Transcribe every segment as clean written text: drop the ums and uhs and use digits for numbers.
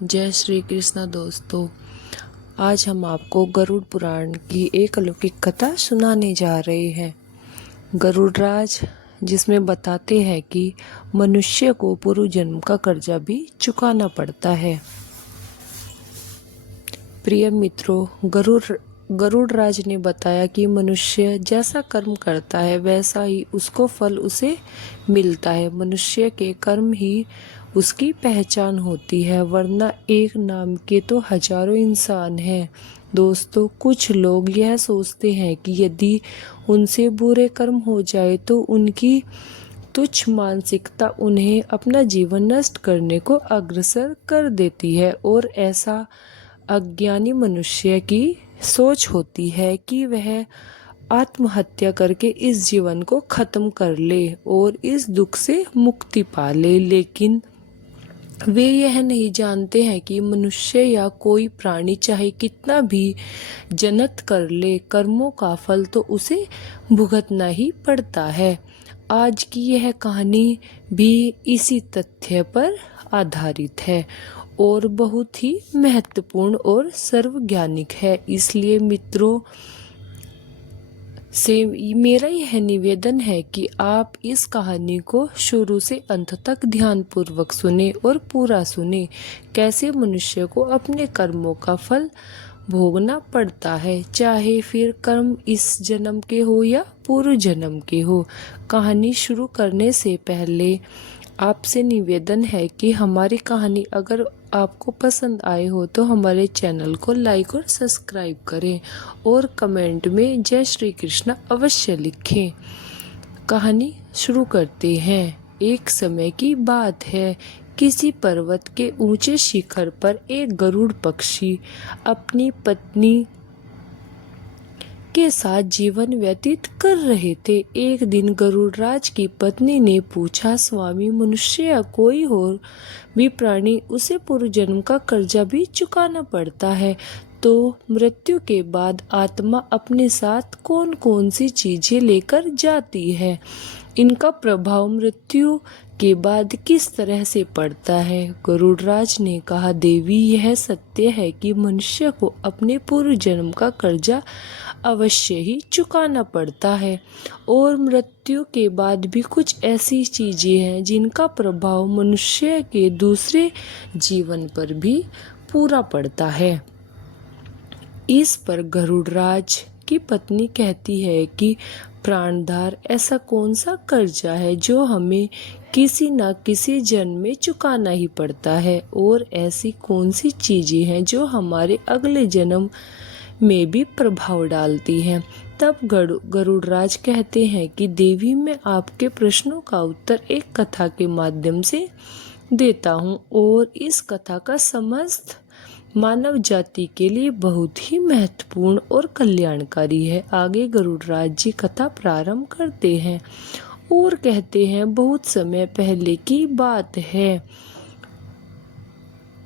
जय श्री कृष्ण दोस्तों। आज हम आपको गरुड़ पुराण की एक अलौकिक कथा सुनाने जा रहे हैं। गरुड़ राज, जिसमें बताते हैं कि मनुष्य को पूर्व जन्म का कर्जा भी चुकाना पड़ता है। प्रिय मित्रों, गरुड़ राज ने बताया कि मनुष्य जैसा कर्म करता है वैसा ही उसको फल उसे मिलता है। मनुष्य के कर्म ही उसकी पहचान होती है, वरना एक नाम के तो हजारों इंसान हैं। दोस्तों, कुछ लोग यह सोचते हैं कि यदि उनसे बुरे कर्म हो जाए तो उनकी तुच्छ मानसिकता उन्हें अपना जीवन नष्ट करने को अग्रसर कर देती है, और ऐसा अज्ञानी मनुष्य की सोच होती है कि वह आत्महत्या करके इस जीवन को खत्म कर ले और इस दुख से मुक्ति पा ले। लेकिन वे यह नहीं जानते हैं कि मनुष्य या कोई प्राणी चाहे कितना भी जन्नत कर ले, कर्मों का फल तो उसे भुगतना ही पड़ता है। आज की यह कहानी भी इसी तथ्य पर आधारित है और बहुत ही महत्वपूर्ण और सर्वज्ञानिक है। इसलिए मित्रों से मेरा यह निवेदन है कि आप इस कहानी को शुरू से अंत तक ध्यानपूर्वक सुने और पूरा सुने। कैसे मनुष्य को अपने कर्मों का फल भोगना पड़ता है, चाहे फिर कर्म इस जन्म के हो या पूर्व जन्म के हो। कहानी शुरू करने से पहले आपसे निवेदन है कि हमारी कहानी अगर आपको पसंद आए हो तो हमारे चैनल को लाइक और सब्सक्राइब करें और कमेंट में जय श्री कृष्ण अवश्य लिखें। कहानी शुरू करते हैं। एक समय की बात है, किसी पर्वत के ऊंचे शिखर पर एक गरुड़ पक्षी अपनी पत्नी के साथ जीवन व्यतीत कर रहे थे। एक दिन गरुड़ राज की पत्नी ने पूछा, स्वामी, मनुष्य या कोई और भी प्राणी उसे पूर्व जन्म का कर्जा भी चुकाना पड़ता है, तो मृत्यु के बाद आत्मा अपने साथ कौन कौन सी चीजें लेकर जाती है? इनका प्रभाव मृत्यु के बाद किस तरह से पड़ता है? गरुड़राज ने कहा, देवी, यह सत्य है कि मनुष्य को अपने पूर्व जन्म का कर्जा अवश्य ही चुकाना पड़ता है, और मृत्यु के बाद भी कुछ ऐसी चीजें हैं जिनका प्रभाव मनुष्य के दूसरे जीवन पर भी पूरा पड़ता है। इस पर गरुड़राज की पत्नी कहती है कि प्राणधार, ऐसा कौन सा कर्जा है जो हमें किसी न किसी जन्म में चुकाना ही पड़ता है, और ऐसी कौन सी चीजें हैं जो हमारे अगले जन्म में भी प्रभाव डालती हैं? तब गरुड़राज कहते हैं कि देवी, मैं आपके प्रश्नों का उत्तर एक कथा के माध्यम से देता हूँ, और इस कथा का समस्त मानव जाति के लिए बहुत ही महत्वपूर्ण और कल्याणकारी है। आगे गरुड़राज जी कथा प्रारंभ करते हैं और कहते हैं, बहुत समय पहले की बात है,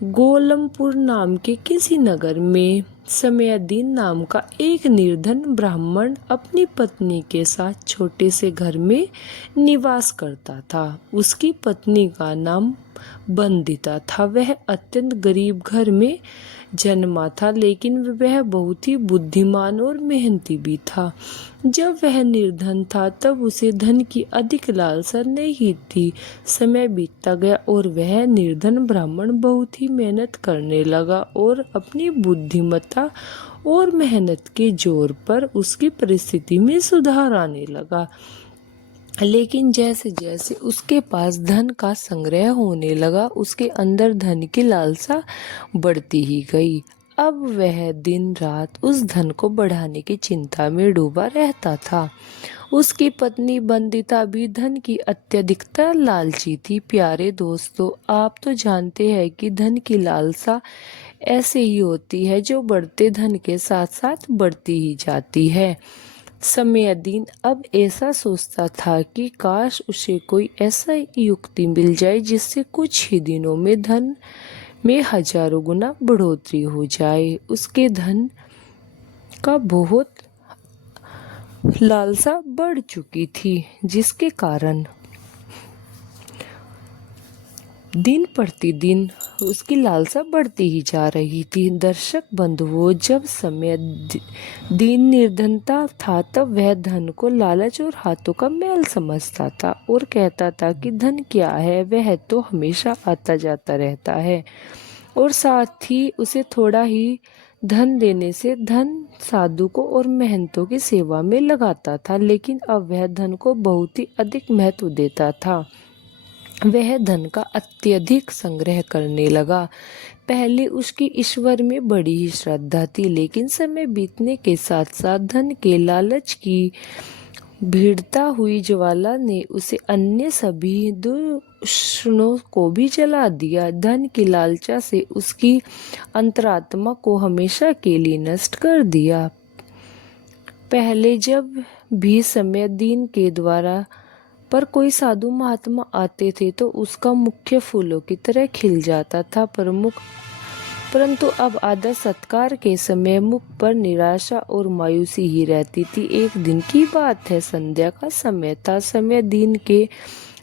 गोलमपुर नाम के किसी नगर में समयदीन नाम का एक निर्धन ब्राह्मण अपनी पत्नी के साथ छोटे से घर में निवास करता था। उसकी पत्नी का नाम बंदिता था। वह अत्यंत गरीब घर में जन्मा था, लेकिन वह बहुत ही बुद्धिमान और मेहनती भी था। जब वह निर्धन था तब उसे धन की अधिक लालसा नहीं थी। समय बीतता गया और वह निर्धन ब्राह्मण बहुत ही मेहनत करने लगा और अपनी बुद्धिमत्ता और मेहनत के जोर पर उसकी परिस्थिति में सुधार आने लगा। लेकिन जैसे जैसे उसके पास धन का संग्रह होने लगा, उसके अंदर धन की लालसा बढ़ती ही गई। अब वह दिन रात उस धन को बढ़ाने की चिंता में डूबा रहता था। उसकी पत्नी बंदिता भी धन की अत्यधिकता लालची थी। प्यारे दोस्तों, आप तो जानते हैं कि धन की लालसा ऐसे ही होती है जो बढ़ते धन के साथ साथ बढ़ती ही जाती है। समयदीन अब ऐसा सोचता था कि काश उसे कोई ऐसा युक्ति मिल जाए जिससे कुछ ही दिनों में धन में हजारों गुना बढ़ोतरी हो जाए। उसके धन का बहुत लालसा बढ़ चुकी थी, जिसके कारण दिन प्रतिदिन उसकी लालसा बढ़ती ही जा रही थी। दर्शक बंधुओं, जब समय दीन निर्धनता था तब वह धन को लालच और हाथों का मैल समझता था और कहता था कि धन क्या है, वह तो हमेशा आता जाता रहता है। और साथ ही उसे थोड़ा ही धन देने से धन साधु को और महंतों की सेवा में लगाता था, लेकिन अब वह धन को बहुत ही अधिक महत्व देता था। वह धन का अत्यधिक संग्रह करने लगा। पहले उसकी ईश्वर में बड़ी ही श्रद्धा थी, लेकिन समय बीतने के साथ साथ धन के लालच की भिड़ता हुई ज्वाला ने उसे अन्य सभी दुष्णों को भी जला दिया। धन की लालचा से उसकी अंतरात्मा को हमेशा के लिए नष्ट कर दिया। पहले जब भी समय दीन के द्वारा पर कोई साधु महात्मा आते थे तो उसका मुख्य फूलों की तरह खिल जाता था, परंतु अब आदर सत्कार के समय मुख पर निराशा और मायूसी ही रहती थी। एक दिन की बात है, संध्या का समय था। समय दीन के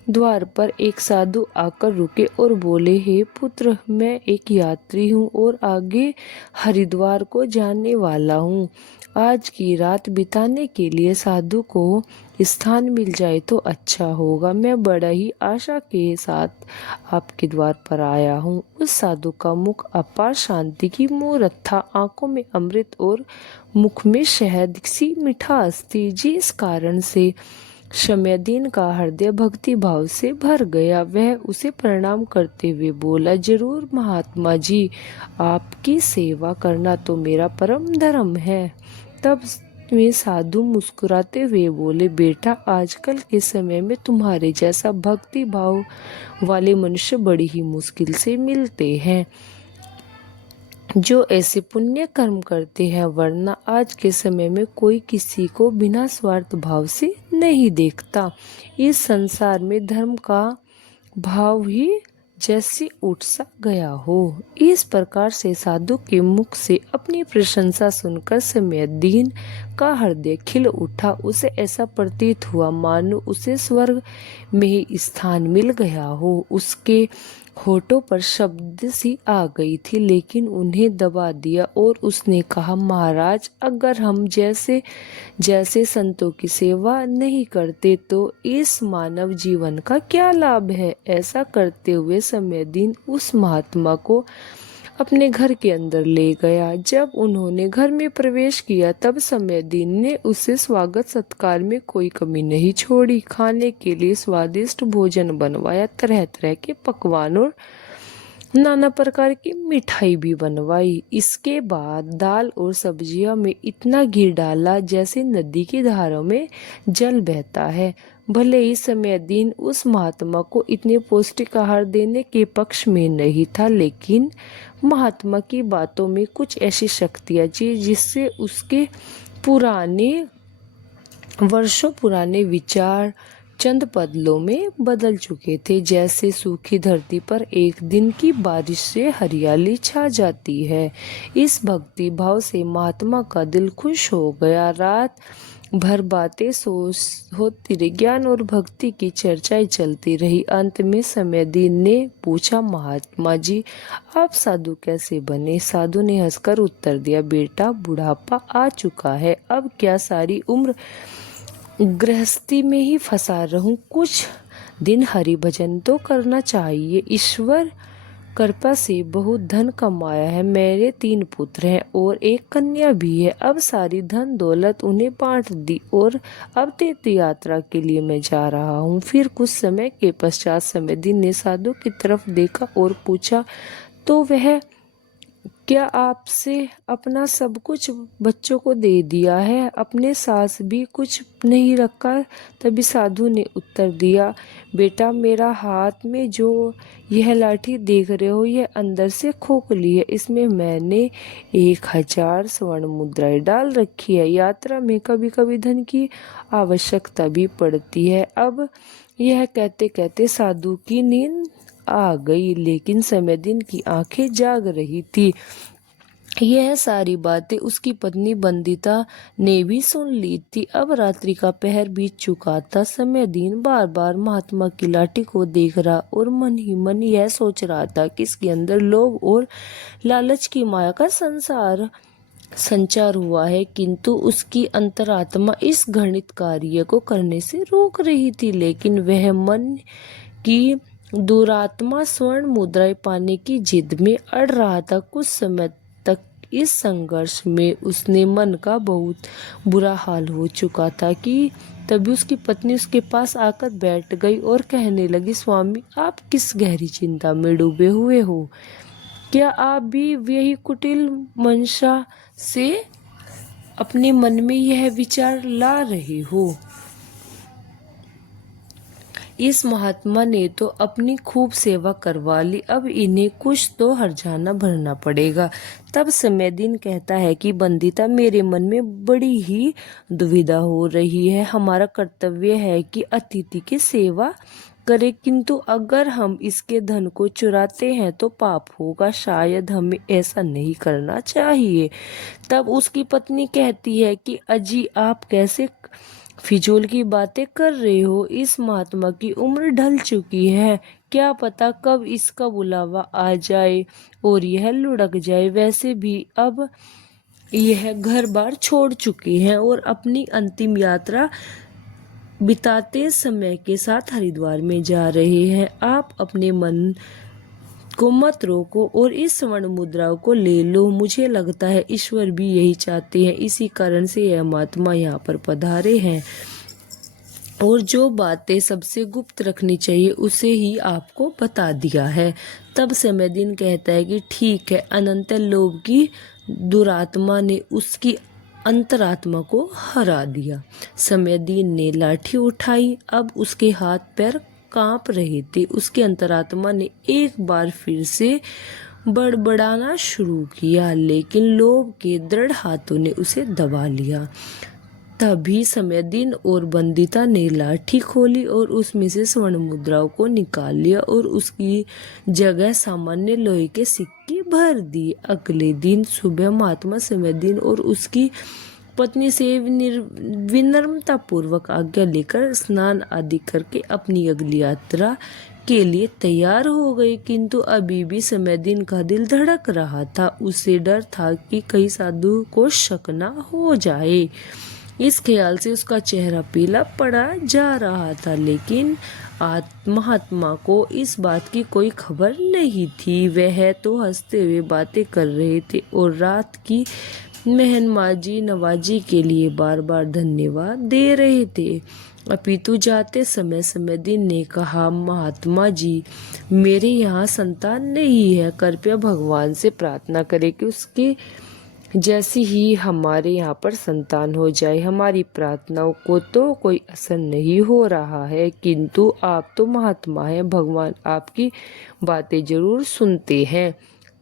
द्वार पर एक साधु आकर रुके और बोले, हे पुत्र, मैं एक यात्री हूँ और आगे हरिद्वार को जाने वाला हूँ। आज की रात बिताने के लिए साधु को स्थान मिल जाए तो अच्छा होगा। मैं बड़ा ही आशा के साथ आपके द्वार पर आया हूँ। उस साधु का मुख अपार शांति की मूरत था, आंखों में अमृत और मुख में शहद सी मिठास थी, जिस कारण से शमयदीन का हृदय भक्ति भाव से भर गया। वह उसे प्रणाम करते हुए बोला, जरूर महात्मा जी, आपकी सेवा करना तो मेरा परम धर्म है। तब में साधु मुस्कुराते हुए बोले, बेटा, आजकल के समय में तुम्हारे जैसा भक्ति भाव वाले मनुष्य बड़ी ही मुश्किल से मिलते हैं, जो ऐसे पुण्य कर्म करते हैं, वरना आज के समय में कोई किसी को बिना स्वार्थ भाव से नहीं देखता। इस संसार में धर्म का भाव ही जैसे उठ सा गया हो। इस प्रकार से साधु के मुख से अपनी प्रशंसा सुनकर समयदीन का हृदय खिल उठा। उसे ऐसा प्रतीत हुआ मानो उसे स्वर्ग में ही स्थान मिल गया हो। उसके होठों पर शब्द सी आ गई थी, लेकिन उन्हें दबा दिया और उसने कहा, महाराज, अगर हम जैसे जैसे संतों की सेवा नहीं करते तो इस मानव जीवन का क्या लाभ है। ऐसा करते हुए समयदीन उस महात्मा को अपने घर के अंदर ले गया। जब उन्होंने घर में प्रवेश किया तब समयदीन ने उसे स्वागत सत्कार में कोई कमी नहीं छोड़ी। खाने के लिए स्वादिष्ट भोजन बनवाया, तरह तरह के पकवान और नाना प्रकार की मिठाई भी बनवाई। इसके बाद दाल और सब्जियों में इतना घी डाला जैसे नदी की धारों में जल बहता है। भले ही समयदीन उस महात्मा को इतने पौष्टिक आहार देने के पक्ष में नहीं था, लेकिन महात्मा की बातों में कुछ ऐसी शक्तियाँ थी जिससे उसके वर्षों पुराने विचार चंद पदलों में बदल चुके थे। जैसे सूखी धरती पर एक दिन की बारिश से हरियाली छा जाती है, इस भक्ति भाव से महात्मा का दिल खुश हो गया। रात भर बातें होती रही, ज्ञान और भक्ति की चर्चाएं चलती रही। अंत में समयदीन ने पूछा, महात्मा जी, आप साधु कैसे बने? साधु ने हंसकर उत्तर दिया, बेटा, बुढ़ापा आ चुका है, अब क्या सारी उम्र गृहस्थी में ही फंसा रहूं? कुछ दिन हरि भजन तो करना चाहिए। ईश्वर कृपा से बहुत धन कमाया है। मेरे 3 पुत्र हैं और एक कन्या भी है। अब सारी धन दौलत उन्हें बांट दी और अब तीर्थ यात्रा के लिए मैं जा रहा हूँ। फिर कुछ समय के पश्चात समयदीन ने साधु की तरफ देखा और पूछा, तो वह क्या आपसे अपना सब कुछ बच्चों को दे दिया है? अपने सास भी कुछ नहीं रखा? तभी साधु ने उत्तर दिया, बेटा, मेरा हाथ में जो यह लाठी देख रहे हो, यह अंदर से खोखली है। इसमें मैंने 1000 स्वर्ण मुद्राएं डाल रखी है। यात्रा में कभी कभी धन की आवश्यकता भी पड़ती है। अब यह कहते कहते साधु की नींद आ गई, लेकिन समयदीन की आंखें जाग रही थी। यह सारी बातें उसकी पत्नी बंदिता ने भी सुन ली थी। अब रात्रि का पहर बीत चुका था। समयदीन बार बार महात्मा की लाठी को देख रहा और मन ही मन यह सोच रहा था कि इसके अंदर लोभ और लालच की माया का संचार हुआ है, किंतु उसकी अंतरात्मा इस घृणित कार्य को करने से रोक रही थी। लेकिन वह मन की दुरात्मा स्वर्ण मुद्राएं पाने की जिद में अड़ रहा था। कुछ समय तक इस संघर्ष में उसने मन का बहुत बुरा हाल हो चुका था कि तभी उसकी पत्नी उसके पास आकर बैठ गई और कहने लगी, स्वामी, आप किस गहरी चिंता में डूबे हुए हो? क्या आप भी यही कुटिल मंशा से अपने मन में यह विचार ला रहे हो? इस महात्मा ने तो अपनी खूब सेवा करवा ली, अब इन्हें कुछ तो हर्जाना भरना पड़ेगा। तब समयदीन कहता है कि बंदिता, मेरे मन में बड़ी ही दुविधा हो रही है। हमारा कर्तव्य है कि अतिथि की सेवा करें, किंतु अगर हम इसके धन को चुराते हैं तो पाप होगा। शायद हमें ऐसा नहीं करना चाहिए। तब उसकी पत्नी कहती है कि अजी, आप कैसे फिजूल की बातें कर रहे हो? इस महात्मा की उम्र ढल चुकी है, क्या पता कब इसका बुलावा आ जाए और यह लुढ़क जाए। वैसे भी अब यह घर बार छोड़ चुके हैं और अपनी अंतिम यात्रा बिताते समय के साथ हरिद्वार में जा रहे हैं। आप अपने मन को मत रोको और इस स्वर्ण मुद्राओं को ले लो। मुझे लगता है ईश्वर भी यही चाहते हैं, इसी कारण से यह महात्मा यहाँ पर पधारे हैं और जो बातें सबसे गुप्त रखनी चाहिए उसे ही आपको बता दिया है। तब समयदीन कहता है कि ठीक है। अनंत लोभ की दुरात्मा ने उसकी अंतरात्मा को हरा दिया। समयदीन ने लाठी उठाई। अब उसके हाथ पैर कांप रहे थे। उसके अंतरात्मा ने एक बार फिर से बड़बड़ाना शुरू किया, लेकिन लोभ के दृढ़ हाथों ने उसे दबा लिया। तभी समयदीन और बंदिता ने लाठी खोली और उसमें से स्वर्ण मुद्राओं को निकाल लिया और उसकी जगह सामान्य लोहे के सिक्के भर दिए। अगले दिन सुबह महात्मा समयदीन और उसकी पत्नी से विनम्रता पूर्वक आज्ञा लेकर स्नान आदि करके अपनी अगली यात्रा के लिए तैयार हो गए, किंतु अभी भी समयदीन का दिल धड़क रहा था। उसे डर था कि कहीं साधु को शक न हो जाए। इस ख्याल से उसका चेहरा पीला पड़ा जा रहा था, लेकिन महात्मा को इस बात की कोई खबर नहीं थी। वह तो हंसते हुए बातें कर रहे थे और रात की मेहनमाजी नवाजी के लिए बार बार धन्यवाद दे रहे थे। अपितु जाते समय समयदीन ने कहा, महात्मा जी, मेरे यहाँ संतान नहीं है। कृपया भगवान से प्रार्थना करें कि उसके जैसी ही हमारे यहाँ पर संतान हो जाए। हमारी प्रार्थनाओं को तो कोई असर नहीं हो रहा है, किंतु आप तो महात्मा हैं, भगवान आपकी बातें जरूर सुनते हैं।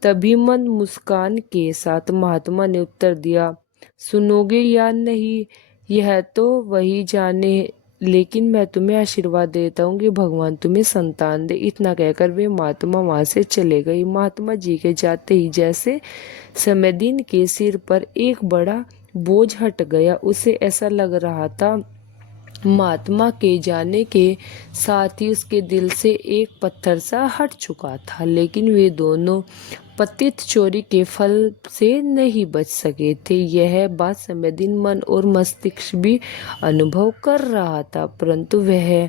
तभी मंद मुस्कान के साथ महात्मा ने उत्तर दिया, सुनोगे या नहीं यह तो वही जाने, लेकिन मैं तुम्हें आशीर्वाद देता हूँ कि भगवान तुम्हें संतान दे। इतना कहकर वे महात्मा वहां से चले गए। महात्मा जी के जाते ही जैसे समयदीन के सिर पर एक बड़ा बोझ हट गया। उसे ऐसा लग रहा था महात्मा के जाने के साथ ही उसके दिल से एक पत्थर सा हट चुका था। लेकिन वे दोनों पतित चोरी के फल से नहीं बच सके थे। यह बात समयदीन मन और मस्तिष्क भी अनुभव कर रहा था, परंतु वह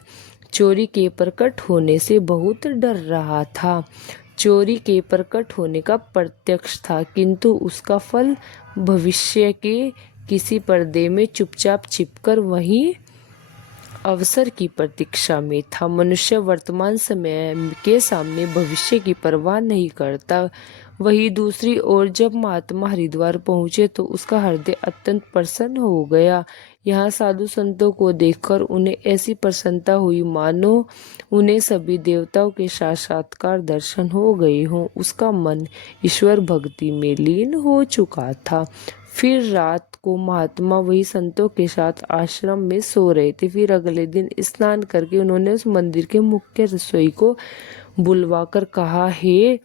चोरी के प्रकट होने से बहुत डर रहा था। चोरी के प्रकट होने का प्रत्यक्ष था, किंतु उसका फल भविष्य के किसी पर्दे में चुपचाप छिपकर वहीं अवसर की प्रतीक्षा में था। मनुष्य वर्तमान समय के सामने भविष्य की परवाह नहीं करता। वही दूसरी ओर जब महात्मा हरिद्वार पहुंचे तो उसका हृदय अत्यंत प्रसन्न हो गया। यहाँ साधु संतों को देखकर उन्हें ऐसी प्रसन्नता हुई मानो उन्हें सभी देवताओं के साक्षात्कार दर्शन हो गए हों। उसका मन ईश्वर भक्ति में लीन हो चुका था। फिर रात को महात्मा वही संतों के साथ आश्रम में सो रहे थे। फिर अगले दिन स्नान करके उन्होंने उस मंदिर के मुख्य रसोई को बुलवाकर कहा, हे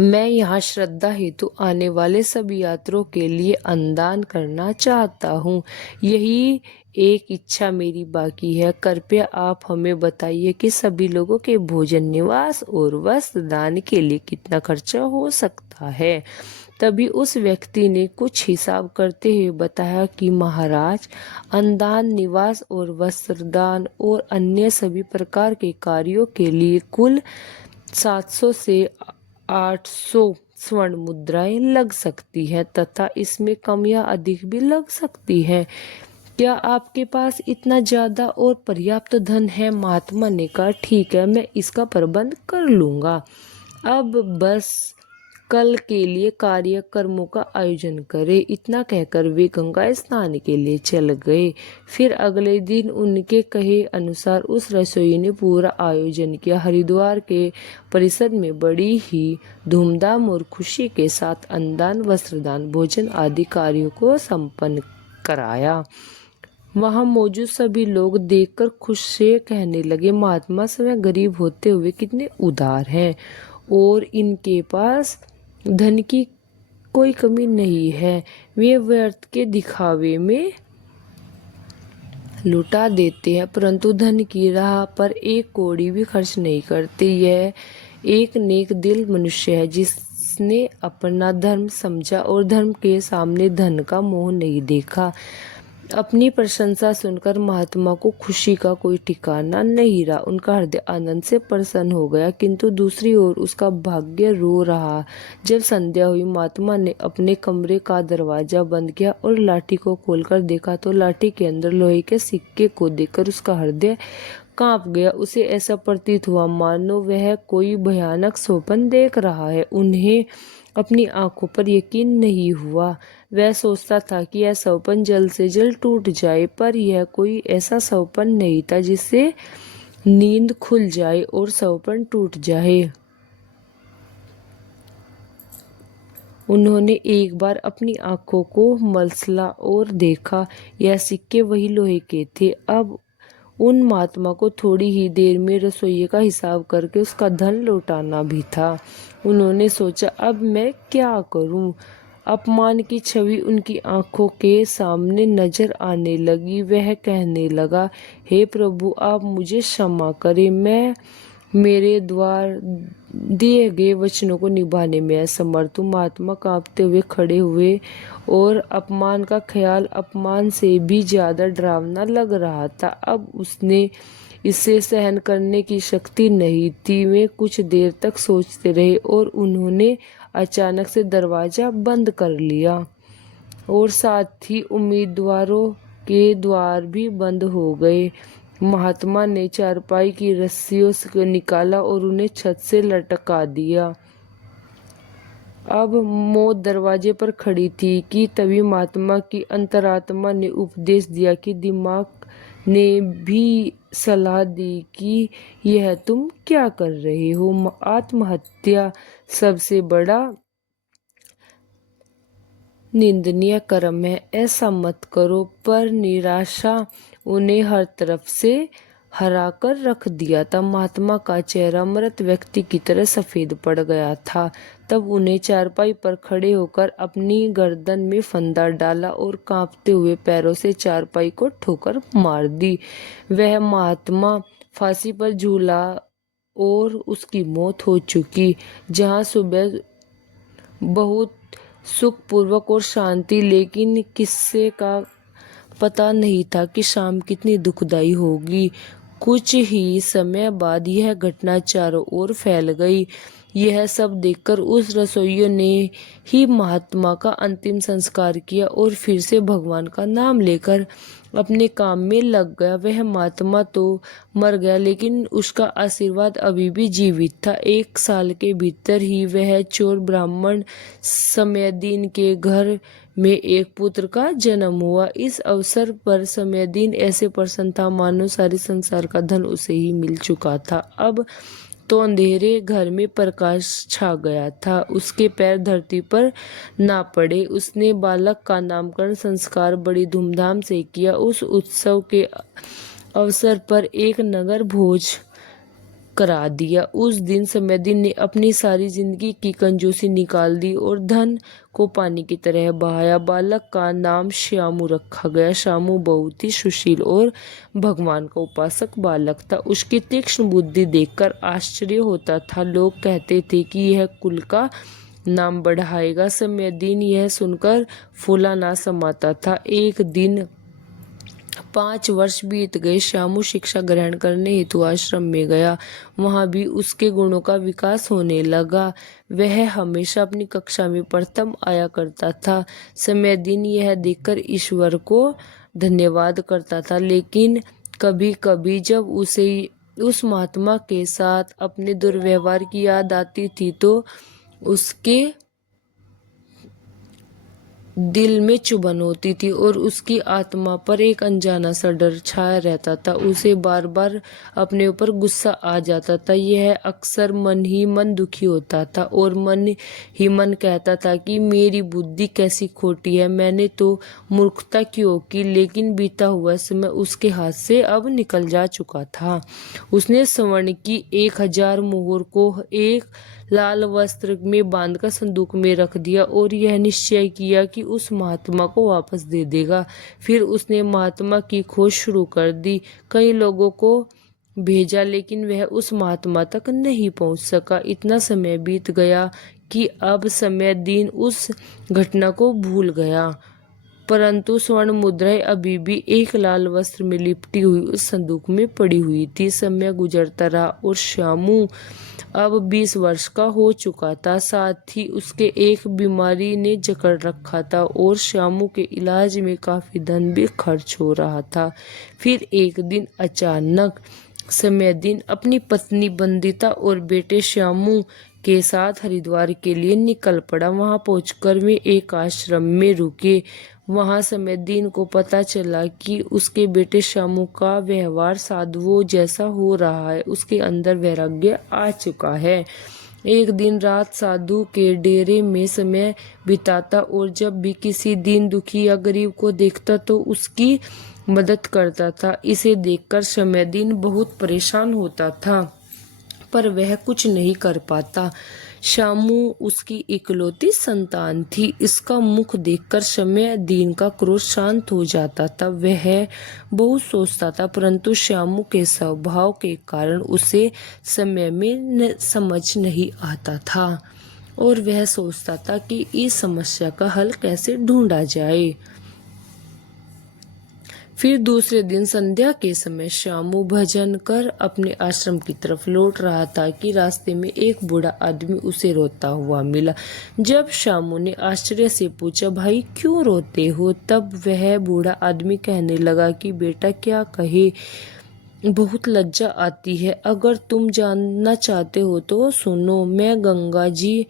मैं यहाँ श्रद्धा हेतु आने वाले सभी यात्रियों के लिए अन्नदान करना चाहता हूँ। यही एक इच्छा मेरी बाकी है। कृपया आप हमें बताइए कि सभी लोगों के भोजन, निवास और वस्त्र दान के लिए कितना खर्चा हो सकता है। तभी उस व्यक्ति ने कुछ हिसाब करते हुए बताया कि महाराज, अन्नदान, निवास और वस्त्रदान और अन्य सभी प्रकार के कार्यों के लिए कुल 700 से 800 स्वर्ण मुद्राएं लग सकती है तथा इसमें कम या अधिक भी लग सकती है। क्या आपके पास इतना ज्यादा और पर्याप्त धन है? महात्मा ने कहा, ठीक है, मैं इसका प्रबंध कर लूंगा। अब बस कल के लिए कार्यक्रमों का आयोजन करें। इतना कहकर वे गंगा स्नान के लिए चल गए। फिर अगले दिन उनके कहे अनुसार उस रसोई ने पूरा आयोजन किया। हरिद्वार के परिसर में बड़ी ही धूमधाम और खुशी के साथ अन्नदान, वस्त्रदान, भोजन आदि कार्यों को संपन्न कराया। वहां मौजूद सभी लोग देखकर खुश से कहने लगे, महात्मा स्वयं गरीब होते हुए कितने उदार हैं और इनके पास धन की कोई कमी नहीं है। वे व्यर्थ के दिखावे में लुटा देते हैं परंतु धन की राह पर एक कौड़ी भी खर्च नहीं करते। यह एक नेक दिल मनुष्य है जिसने अपना धर्म समझा और धर्म के सामने धन का मोह नहीं देखा। अपनी प्रशंसा सुनकर महात्मा को खुशी का कोई ठिकाना नहीं रहा। उनका हृदय आनंद से प्रसन्न हो गया, किंतु दूसरी ओर उसका भाग्य रो रहा। जब संध्या हुई, महात्मा ने अपने कमरे का दरवाजा बंद किया और लाठी को खोलकर देखा तो लाठी के अंदर लोहे के सिक्के को देखकर उसका हृदय कांप गया। उसे ऐसा प्रतीत हुआ मानो वह कोई भयानक स्वप्न देख रहा है। उन्हें अपनी आंखों पर यकीन नहीं हुआ। वह सोचता था कि यह स्वप्न जल्द से जल्द टूट जाए, पर यह कोई ऐसा स्वप्न नहीं था जिससे नींद खुल जाए और स्वप्न टूट जाए। उन्होंने एक बार अपनी आंखों को मसला और देखा, यह सिक्के वही लोहे के थे। अब उन महात्मा को थोड़ी ही देर में रसोइये का हिसाब करके उसका धन लौटाना भी था। उन्होंने सोचा, अब मैं क्या करूं? अपमान की छवि उनकी आंखों के सामने नजर आने लगी। वह कहने लगा, हे प्रभु, आप मुझे क्षमा करें, मैं मेरे द्वार दिए गए वचनों को निभाने में असमर्थ हूँ। महात्मा कांपते हुए खड़े हुए और अपमान का ख्याल अपमान से भी ज्यादा डरावना लग रहा था। अब उसने इसे सहन करने की शक्ति नहीं थी। वे कुछ देर तक सोचते रहे और उन्होंने अचानक से दरवाजा बंद कर लिया और साथ ही उम्मीदवारों के द्वार भी बंद हो गए। महात्मा ने चारपाई की रस्सियों से निकाला और उन्हें छत से लटका दिया। अब मौत दरवाजे पर खड़ी थी कि तभी महात्मा की अंतरात्मा ने उपदेश दिया कि दिमाग ने भी सलाह दी कि यह तुम क्या कर रहे हो? आत्महत्या सबसे बड़ा निंदनीय कर्म है, ऐसा मत करो। पर निराशा उन्हें हर तरफ से हरा कर रख दिया था। महात्मा का चेहरा मृत व्यक्ति की तरह सफेद पड़ गया था। तब उन्हें चारपाई पर खड़े होकर अपनी गर्दन में फंदा डाला और कांपते हुए पैरों से चारपाई को ठोकर मार दी। वह महात्मा फांसी पर झूला और उसकी मौत हो चुकी। जहाँ सुबह बहुत सुखपूर्वक और शांति, लेकिन किस्से का पता नहीं था कि शाम कितनी दुखदाई होगी। कुछ ही समय बाद यह घटना चारों ओर फैल गई। यह सब देखकर उस रसोइये ने ही महात्मा का अंतिम संस्कार किया और फिर से भगवान का नाम लेकर अपने काम में लग गया। वह महात्मा तो मर गया, लेकिन उसका आशीर्वाद अभी भी जीवित था। 1 साल के भीतर ही वह चोर ब्राह्मण समयदीन के घर में एक पुत्र का जन्म हुआ। इस अवसर पर समयदीन ऐसे प्रसन्न था मानो सारे संसार का धन उसे ही मिल चुका था। अब तो अंधेरे घर में प्रकाश छा गया था। उसके पैर धरती पर ना पड़े। उसने बालक का नामकरण संस्कार बड़ी धूमधाम से किया। उस उत्सव के अवसर पर एक नगर भोज करा दिया। उस दिन समयदीन ने अपनी सारी जिंदगी की कंजूसी निकाल दी और धन को पानी की तरह बहाया। बालक का नाम श्यामू रखा गया। श्यामू बहुत ही सुशील और भगवान का उपासक बालक था। उसकी तीक्ष्ण बुद्धि देखकर आश्चर्य होता था। लोग कहते थे कि यह कुल का नाम बढ़ाएगा। समयदीन यह सुनकर फूला ना समाता था। एक दिन 5 वर्ष बीत गए। श्यामू शिक्षा ग्रहण करने हेतु आश्रम में गया। वहां भी उसके गुणों का विकास होने लगा। वह हमेशा अपनी कक्षा में प्रथम आया करता था। समयदीन यह देखकर ईश्वर को धन्यवाद करता था, लेकिन कभी कभी जब उसे उस महात्मा के साथ अपने दुर्व्यवहार की याद आती थी तो उसके दिल में चुभन होती थी और उसकी आत्मा पर एक अनजाना सा डर छाया रहता था। उसे बार बार अपने ऊपर गुस्सा आ जाता था। यह अक्सर मन ही मन दुखी होता था और मन ही मन कहता था कि मेरी बुद्धि कैसी खोटी है, मैंने तो मूर्खता क्यों की। लेकिन बीता हुआ समय उसके हाथ से अब निकल जा चुका था। उसने स्वर्ण की 1000 मोहर को एक लाल वस्त्र में बांधकर संदूक में रख दिया और यह निश्चय किया कि उस महात्मा को वापस दे देगा। फिर उसने महात्मा की खोज शुरू कर दी। कई लोगों को भेजा, लेकिन वह उस महात्मा तक नहीं पहुंच सका। इतना समय बीत गया कि अब समयदीन उस घटना को भूल गया, परंतु स्वर्ण मुद्राएं अभी भी एक लाल वस्त्र में लिपटी हुई उस संदूक में पड़ी हुई थी। समय गुजरता रहा और श्यामू अब 20 वर्ष का हो चुका था। साथ ही उसके एक बीमारी ने जकड़ रखा था और श्यामू के इलाज में काफी धन भी खर्च हो रहा था। फिर एक दिन अचानक समयदीन अपनी पत्नी बंदिता और बेटे श्यामू के साथ हरिद्वार के लिए निकल पड़ा। वहां पहुंचकर वे एक आश्रम में रुके। वहां समयदीन को पता चला कि उसके बेटे श्यामू का व्यवहार साधुओं जैसा हो रहा है। उसके अंदर वैराग्य आ चुका है। एक दिन रात साधु के डेरे में समय बिताता और जब भी किसी दीन दुखी या गरीब को देखता तो उसकी मदद करता था। इसे देखकर समयदीन बहुत परेशान होता था, पर वह कुछ नहीं कर पाता। श्यामू उसकी इकलौती संतान थी। इसका मुख देखकर समयदीन का क्रोध शांत हो जाता था। वह बहुत सोचता था, परंतु श्यामू के स्वभाव के कारण उसे समय में समझ नहीं आता था और वह सोचता था कि इस समस्या का हल कैसे ढूंढा जाए। फिर दूसरे दिन संध्या के समय श्यामू भजन कर अपने आश्रम की तरफ लौट रहा था कि रास्ते में एक बूढ़ा आदमी उसे रोता हुआ मिला। जब श्यामू ने आश्चर्य से पूछा, भाई क्यों रोते हो, तब वह बूढ़ा आदमी कहने लगा कि बेटा क्या कहे, बहुत लज्जा आती है। अगर तुम जानना चाहते हो तो सुनो, मैं गंगा जी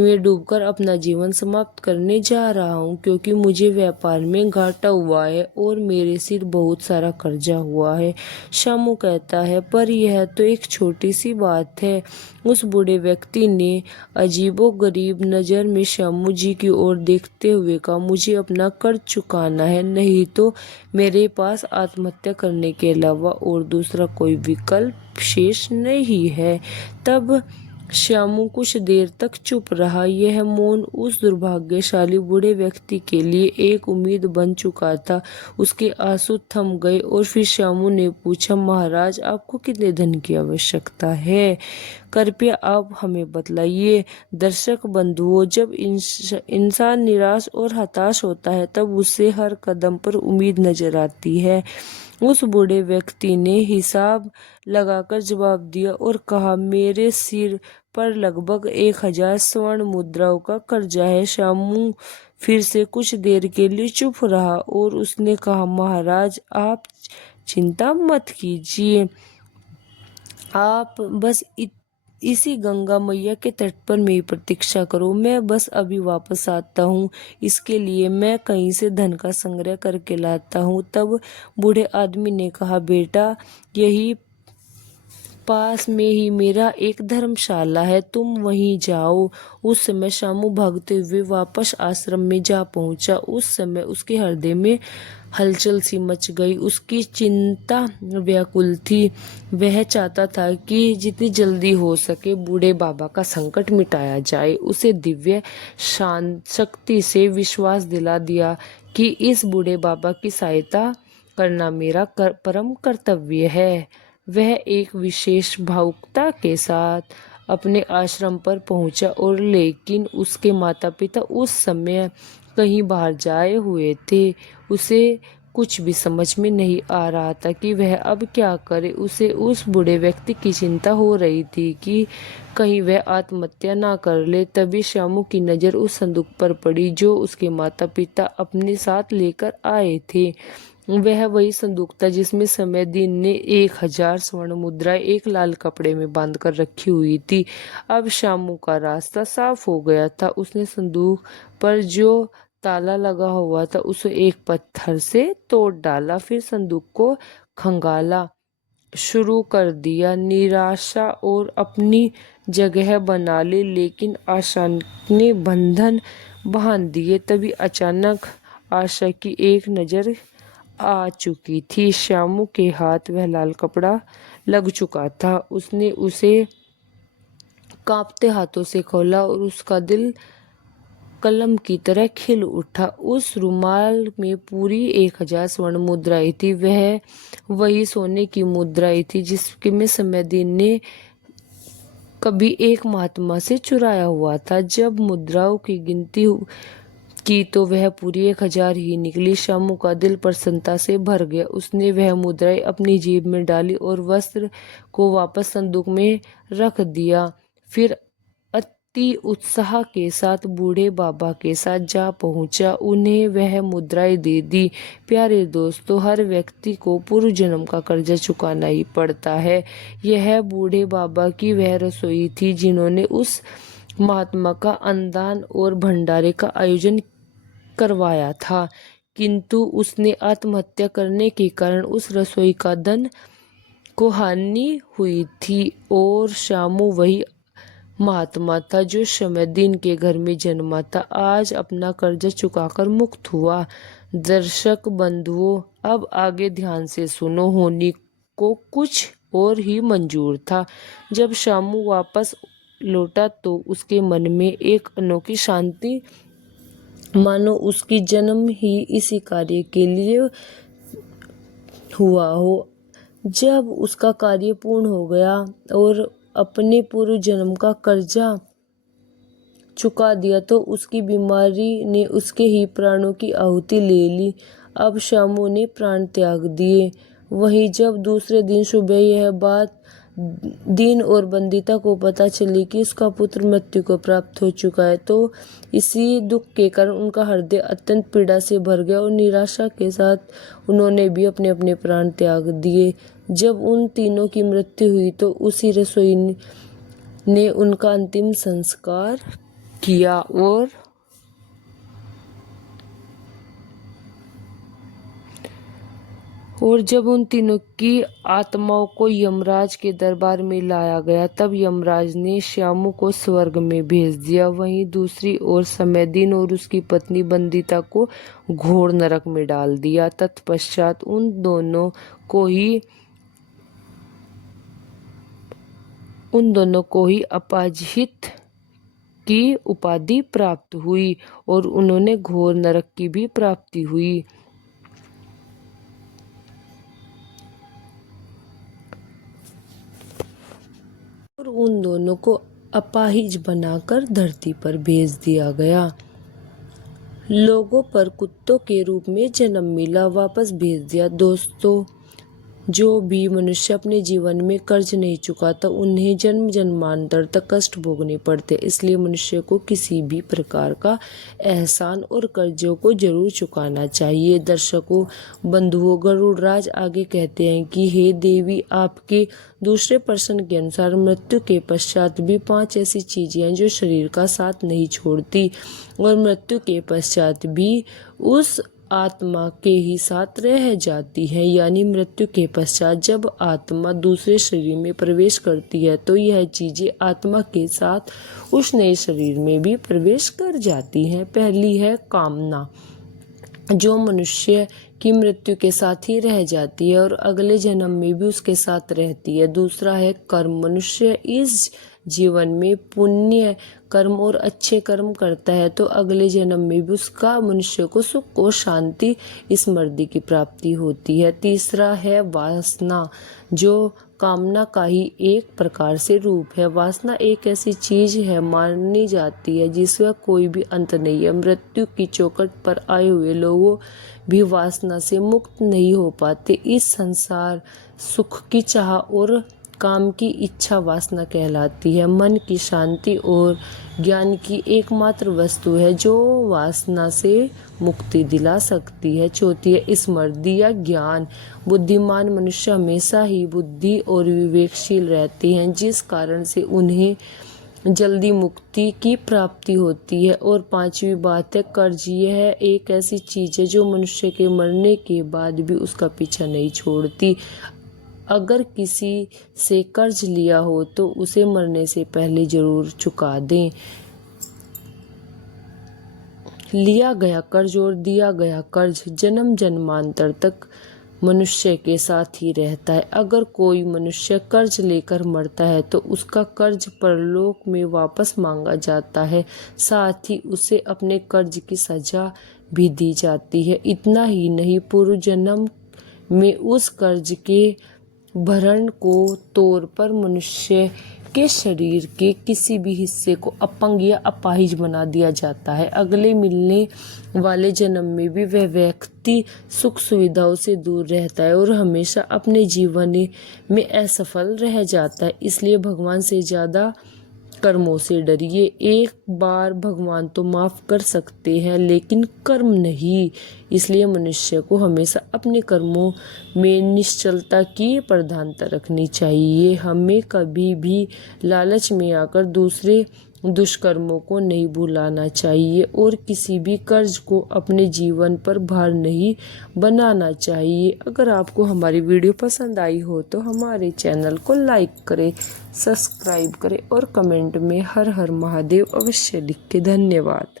में डूबकर अपना जीवन समाप्त करने जा रहा हूँ, क्योंकि मुझे व्यापार में घाटा हुआ है और मेरे सिर बहुत सारा कर्जा हुआ है। श्यामू कहता है, पर यह तो एक छोटी सी बात है। उस बूढ़े व्यक्ति ने अजीबोगरीब नजर में श्यामू जी की ओर देखते हुए कहा, मुझे अपना कर्ज चुकाना है, नहीं तो मेरे पास आत्महत्या करने के अलावा और दूसरा कोई विकल्प शेष नहीं है। तब श्यामू कुछ देर तक चुप रहा। यह मौन उस दुर्भाग्यशाली बूढ़े व्यक्ति के लिए एक उम्मीद बन चुका था। उसके आंसू थम गए और फिर श्यामू ने पूछा, महाराज आपको कितने धन की आवश्यकता है, कृपया आप हमें बतलाइए। दर्शक बंधुओं, जब इंसान निराश और हताश होता है तब उसे हर कदम पर उम्मीद नजर आती है। उस बूढ़े व्यक्ति ने हिसाब लगाकर जवाब दिया और कहा, मेरे सिर पर लगभग 1000 स्वर्ण मुद्राओं का कर्जा है। श्यामू फिर से कुछ देर के लिए चुप रहा और उसने कहा, महाराज आप चिंता मत कीजिए, आप बस इसी गंगा मैया के तट पर मेरी प्रतीक्षा करो, मैं बस अभी वापस आता हूँ। इसके लिए मैं कहीं से धन का संग्रह करके लाता हूँ। तब बूढ़े आदमी ने कहा, बेटा यही पास में ही मेरा एक धर्मशाला है, तुम वहीं जाओ। उस समय शामू भागते हुए वापस आश्रम में जा पहुंचा। उस समय उसके हृदय में हलचल सी मच गई। उसकी चिंता व्याकुल थी। वह चाहता था कि जितनी जल्दी हो सके बूढ़े बाबा का संकट मिटाया जाए। उसे दिव्य शक्ति से विश्वास दिला दिया कि इस बूढ़े बाबा की सहायता करना मेरा परम कर्तव्य है। वह एक विशेष भावुकता के साथ अपने आश्रम पर पहुंचा और लेकिन उसके माता पिता उस समय कहीं बाहर जाए हुए थे। उसे कुछ भी समझ में नहीं आ रहा था कि वह अब क्या करे। उसे उस बूढ़े व्यक्ति की चिंता हो रही थी कि कहीं वह आत्महत्या ना कर ले। तभी श्यामू की नज़र उस संदूक पर पड़ी जो उसके माता पिता अपने साथ लेकर आए थे। वह वही संदूक था जिसमें समयदीन ने 1000 स्वर्ण मुद्राएं एक लाल कपड़े में बांध कर रखी हुई थी। अब श्यामू का रास्ता साफ हो गया था। उसने संदूक पर जो ताला लगा हुआ था उसे एक पत्थर से तोड़ डाला, फिर संदूक को खंगाला शुरू कर दिया। निराशा और अपनी जगह बना ली, लेकिन आशा ने बंधन बांध दिए। तभी अचानक आशा की एक नज़र आ चुकी थी। श्यामू के हाथ वह लाल कपड़ा लग चुका था। उसने उसे कांपते हाथों से खोला और उसका दिल कलम की तरह खिल उठा। उस रुमाल में पूरी 1000 स्वर्ण मुद्राएं थी। वह वही सोने की मुद्राएं थी जिसके में समयदीन ने कभी एक महात्मा से चुराया हुआ था। जब मुद्राओं की गिनती की तो वह पूरी 1000 ही निकली। श्यामू का दिल प्रसन्नता से भर गया। उसने वह मुद्राएं अपनी जेब में डाली और वस्त्र को वापस संदूक में रख दिया। फिर अति उत्साह के साथ बूढ़े बाबा के साथ जा पहुंचा। उन्हें वह मुद्राएं दे दी। प्यारे दोस्तों, हर व्यक्ति को पूर्व जन्म का कर्जा चुकाना ही पड़ता है। यह बूढ़े बाबा की वह रसोई थी जिन्होंने उस महात्मा का अन्नदान और भंडारे का आयोजन करवाया था, किंतु उसने आत्महत्या करने के कारण उस रसोई का धन को हानि हुई थी। और श्यामू वही महात्मा था जो समयदीन के घर में जन्मा था। आज अपना कर्जा चुकाकर मुक्त हुआ। दर्शक बंधुओं, अब आगे ध्यान से सुनो। होनी को कुछ और ही मंजूर था। जब श्यामू वापस लौटा तो उसके मन में एक अनोखी शांति, मानो उसकी जन्म ही इसी कार्य के लिए हुआ हो। जब उसका कार्य पूर्ण हो गया और अपने पूर्व जन्म का कर्जा चुका दिया तो उसकी बीमारी ने उसके ही प्राणों की आहुति ले ली। अब श्यामू ने प्राण त्याग दिए। वहीं जब दूसरे दिन सुबह यह बात दीन और बंदिता को पता चली कि उसका पुत्र मृत्यु को प्राप्त हो चुका है तो इसी दुख के कारण उनका हृदय अत्यंत पीड़ा से भर गया और निराशा के साथ उन्होंने भी अपने अपने प्राण त्याग दिए। जब उन तीनों की मृत्यु हुई तो उसी रसोई ने उनका अंतिम संस्कार किया और जब उन तीनों की आत्माओं को यमराज के दरबार में लाया गया तब यमराज ने श्यामू को स्वर्ग में भेज दिया। वहीं दूसरी ओर समयदीन और उसकी पत्नी बंदिता को घोर नरक में डाल दिया। तत्पश्चात उन दोनों को ही अपराजित की उपाधि प्राप्त हुई और उन्होंने घोर नरक की भी प्राप्ति हुई। और उन दोनों को अपाहिज बनाकर धरती पर भेज दिया गया। लोगों पर कुत्तों के रूप में जन्म मिला, वापस भेज दिया। दोस्तों, जो भी मनुष्य अपने जीवन में कर्ज नहीं चुकाता उन्हें जन्म जन्मांतर तक कष्ट भोगने पड़ते। इसलिए मनुष्य को किसी भी प्रकार का एहसान और कर्जों को जरूर चुकाना चाहिए। दर्शकों बंधुओं, गरुड़राज आगे कहते हैं कि हे देवी, आपके दूसरे प्रश्न के अनुसार मृत्यु के पश्चात भी 5 ऐसी चीजें हैं जो शरीर का साथ नहीं छोड़ती और मृत्यु के पश्चात भी उस आत्मा के ही साथ रह जाती है। यानी मृत्यु के पश्चात जब आत्मा दूसरे शरीर में प्रवेश करती है तो यह चीजें आत्मा के साथ उस नए शरीर में भी प्रवेश कर जाती हैं। पहली है कामना, जो मनुष्य की मृत्यु के साथ ही रह जाती है और अगले जन्म में भी उसके साथ रहती है। दूसरा है कर्म, मनुष्य इस जीवन में पुण्य कर्म और अच्छे कर्म करता है तो अगले जन्म में भी उसका मनुष्य को सुख और शांति समृद्धि की प्राप्ति होती है। तीसरा है वासना, जो कामना का ही एक प्रकार से रूप है। वासना एक ऐसी चीज है मानी जाती है जिसका कोई भी अंत नहीं है। मृत्यु की चौखट पर आए हुए लोगों भी वासना से मुक्त नहीं हो पाते। इस संसार सुख की चाह और काम की इच्छा वासना कहलाती है। मन की शांति और ज्ञान की एकमात्र वस्तु है जो वासना से मुक्ति दिला सकती है। चौथी है स्मृति या ज्ञान, बुद्धिमान मनुष्य हमेशा ही बुद्धि और विवेकशील रहते हैं जिस कारण से उन्हें जल्दी मुक्ति की प्राप्ति होती है। और पांचवी बात है कर्ज, यह एक ऐसी चीज है जो मनुष्य के मरने के बाद भी उसका पीछा नहीं छोड़ती। अगर किसी से कर्ज लिया हो तो उसे मरने से पहले जरूर चुका दें। लिया गया कर्ज और दिया गया कर्ज जन्म जन्मांतर तक मनुष्य के साथ ही रहता है। अगर कोई मनुष्य कर्ज लेकर मरता है तो उसका कर्ज परलोक में वापस मांगा जाता है, साथ ही उसे अपने कर्ज की सजा भी दी जाती है। इतना ही नहीं, पूर्व जन्म में उस कर्ज के भरण को तौर पर मनुष्य के शरीर के किसी भी हिस्से को अपंग या अपाहिज बना दिया जाता है। अगले मिलने वाले जन्म में भी वह व्यक्ति सुख सुविधाओं से दूर रहता है और हमेशा अपने जीवन में असफल रह जाता है। इसलिए भगवान से ज्यादा कर्मों से डरिए। एक बार भगवान तो माफ कर सकते हैं लेकिन कर्म नहीं, इसलिए मनुष्य को हमेशा अपने कर्मों में निश्चलता की प्रधानता रखनी चाहिए। हमें कभी भी लालच में आकर दूसरे दुष्कर्मों को नहीं भुलाना चाहिए और किसी भी कर्ज को अपने जीवन पर भार नहीं बनाना चाहिए। अगर आपको हमारी वीडियो पसंद आई हो तो हमारे चैनल को लाइक करें, सब्सक्राइब करें और कमेंट में हर हर महादेव अवश्य लिख के धन्यवाद।